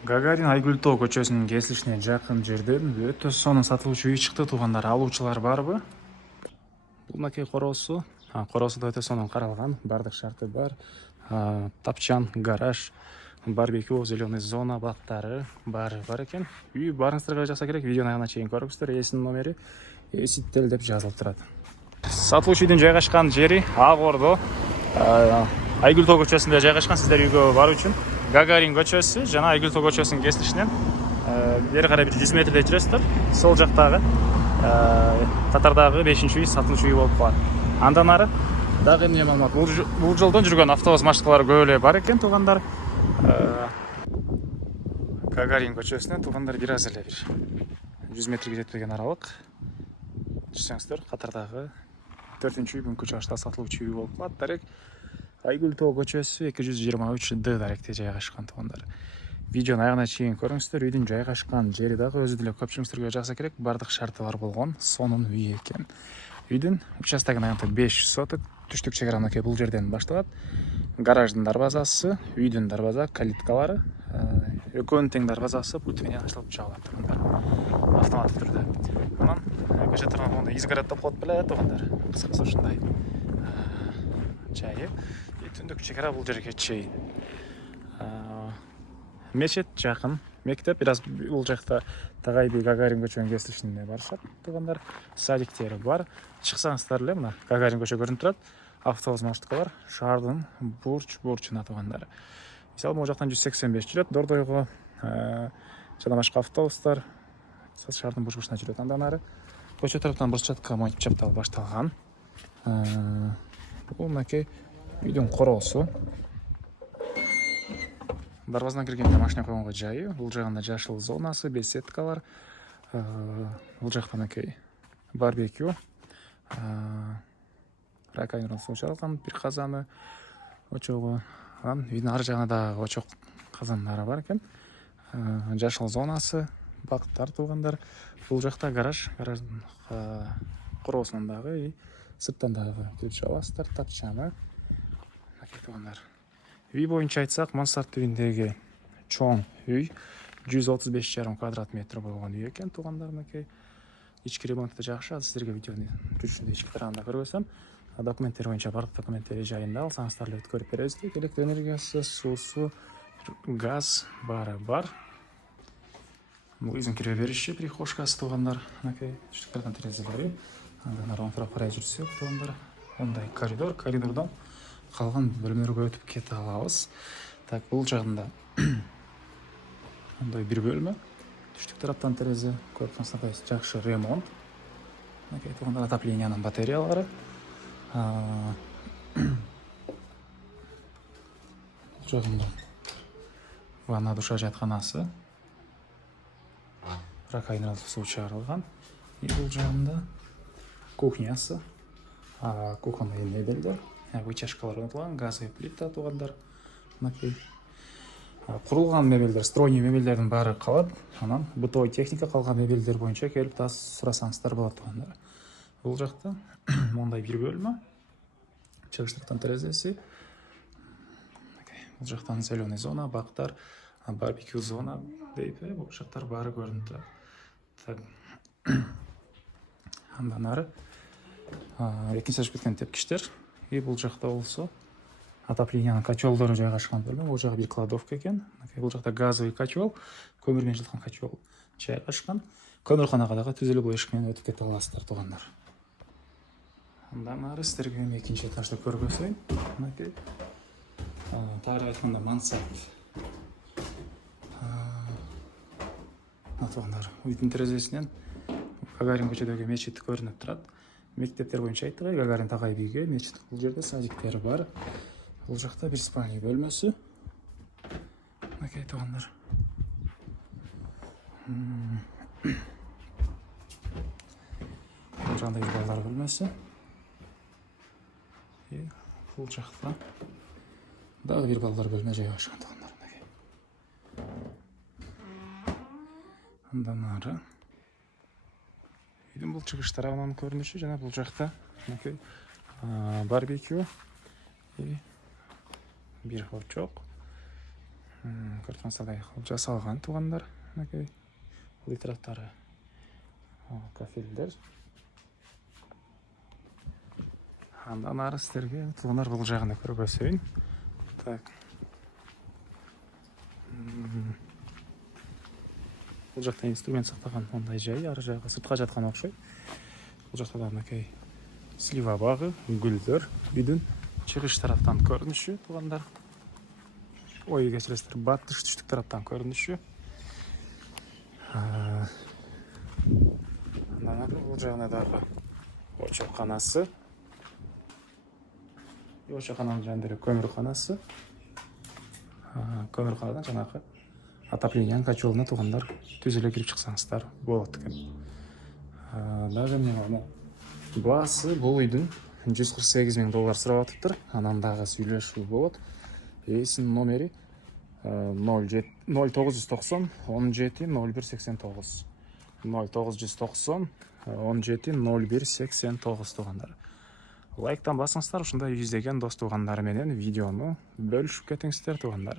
Гагарин Айгүл-тоо көчөсүнүн кесилишине жакын жерден өтө сонун сатылуучу үй чыкты. Туугандар, алуучулар барбы? Бул макей короосу. Короосу да өтө сонун каралган. Бардык шарты бар. Тапчан, гараж, барбекю, зеленый зона, бактары баары бар экен. Үй баарыңыздарга жакса керек. Видеонун аягына чейин көрүңүздөр. Ээсинин номери Эситтел деп жазылып турат. Сатылуучу үйдүн жайгашкан жери Ак Ордо. Айгүл-тоо көчөсүндө жайгашкан. Сиздер үйгө баруу үчүн Гагарин көчөсү жана Айгүл-тоо көчөсүнүн кесилишинен бери карай бир 100 метрдей жүрөсүздөр. Сол жактагы катардагы 5-үй сатылуучу үй болуп калат. Андан ары дагы эмне маалымат? Бул жолдон жүргөн автобус маршруткалары көп эле бар экен, туугандар. Гагарин көчөсүнөн туугандар бир аз эле бир 100 метрге жетпеген аралык жүрсөңүздөр катардагы 4-үй бүгүнкү чыгышта сатылуучу үй болуп калат. Дарек Айгүл-тоо көчөсү 223 даректе жайгашкан, туугандар. Видеонун аягына чейин көрүңүздөр. Үйдүн жайгашкан жери дагы өзү деле көпчүлүктөргө жакса керек. Бардык шарты бар болгон сонун үй экен. Үйдүн участогунун аянты 500 соток. Түштүк чек араны бул жерден башталат. Гараждын дарбазасы, үйдүн дарбаза, калиткалары, экөөнүн тең дарбазасы пульт менен ачылып жабылат, туугандар. Автоматтык түрдө. Анан көчө тармагында изгород деп коет беле, туугандар. Кыскасы ушундай жайы. Түндүк чек ара бул жерге чейин. Мечет жакын, мектеп бир аз бул жакта Тагайби Гагарин көчөнүн кесилишине барышат, туугандар. Садиктери бар. Чыксаңыздар эле мына Гагарин көчө көрүнүп турат. Автобус маршруткалар шаардын бурчуна, туугандар. Мисалы могу жактан 185 жүрөт, Дордойго жана башка автобустар шаардын бурчуна жүрөт. Андан ары көчө тараптан брусчатка монтип чапталып башталган. Бул макей үйдүн короосу. Дарбазадан киргенде машина койгонго жайы. Бул жагында жашыл зонасы, беседкалар. Бул жакта макей барбекю. Ракайнын суу чалган бир казаны, очогу. Анан үйдүн ар жагында дагы очок казандары бар экен. Жашыл зонасы, бактар, туугандар. Бул жакта гараждын короосунан дагы сырттан дагы кирип чыга аласыздар. Тапчаны. Макей, туугандар. Үй боюнча айтсак, мансард тибиндеги чоң үй 135,5 квадрат метр болгон үй экен, туугандар. Макей ички ремонту жакшы. Сиздерге видеонун жүрүшүндө ички тарабында көргөзөм. Документтер боюнча бардык документтери жайында, алсаңыздар эле өткөрүп беребиз. Электр энергиясы, суусу, газ баары бар. Бул үйдүн кире бериши, прихожкасы, туугандар. Макей түштүктөрдөн терезелери. Андан ары оң карай жүрсөк, туугандар, мындай коридордон калган бөлмөлөргө өтүп кете алабыз. Так, бул жагында мындай бир бөлмө. Түштүк тараптан терезе, көрүп турсаңыздар, жакшы ремонт. Макей, туугандар, отоплениянын батареялары. Бул жагында ванна, душа жатканасы. Ракайнын суу чыгарылган. Бул жагында кухнясы. Кухонный мебелдер, вытяжкалар орнотулган, газовый плита, туугандар. Макей курулган мебелдер, стройный мебелдердин баары калат. Анан бытовой техника калган мебелдер боюнча келип да сурасаңыздар болот, туугандар. Бул жакта мондай бир бөлмө. Чыгыштыктан терезеси. Бул жактан зеленый зона, бактар, барбекю зона дейт, бул жактар баары көрүнүп турат. Андан ары экинчи ашып кеткен тепкичтер. Бул жакта болсо отоплениянын котелдору жайгашкан бөлмө. Бул жагы бир кладовка экен. Бул жакта газовый котел, көмүр менен жылыткан котел жайгашкан. Көмүрканага дагы түзүлүп эшик менен өтүп кете аласыздар, туугандар. Андан ары сиздерге экинчи этажды көргөзөйүн. Макей тагыраак айтканда мансард. Туугандар, үйдүн терезесинен Гагарин көчөдөгү мечит көрүнүп турат. Мектептер боюнча айттык, Гагарин Тагайбиге мечит. Бул жерде садиктер бар. Бул жакта бир спальня бөлмөсү. Макей, туугандар. Бул жакта бир балдар бөлмөсү. Бул жакта дагы бир балдар бөлмө жайгашкан, туугандар. Андан ары үйдүн бул чыгыш тарабынан көрүнүшү жана бул жакта барбекю, бир очок. кырпансадай кылып жасалган туугандар. Мынакей бул итраптары кафелдер. Андан ары сиздерге туугандар бул жагын көргөзөйүн. Так. Бул жакта инструмент сактаган мондай жай, ары жагы сыртка жаткан окшойт. Бул жакта да мынакей слива багы, гүлдөр үйдүн чыгыш тараптан көрүнүшү туугандар. Ой, кечиресиздер, батыш түштүк тараптан көрүнүшү. Андан ары бул жагына дагы очоканасы. Очокананын жанында эле көмүрканасы. Көмүрканадан жанагы отоплениянын котелуна туугандар түз эле кирип чыксаңыздар болот экен. Дагы эмне баасы бул үйдүн $148,000 сурап атыптыр. Анан дагы сүйлөшүү болот. Эсинин номери 0990 17 0189. 0990 17 0189 туугандар. Лайктан басыңыздар, ушундай жүздөгөн дос туугандар менен видеону бөлүшүп кетиңиздер туугандар.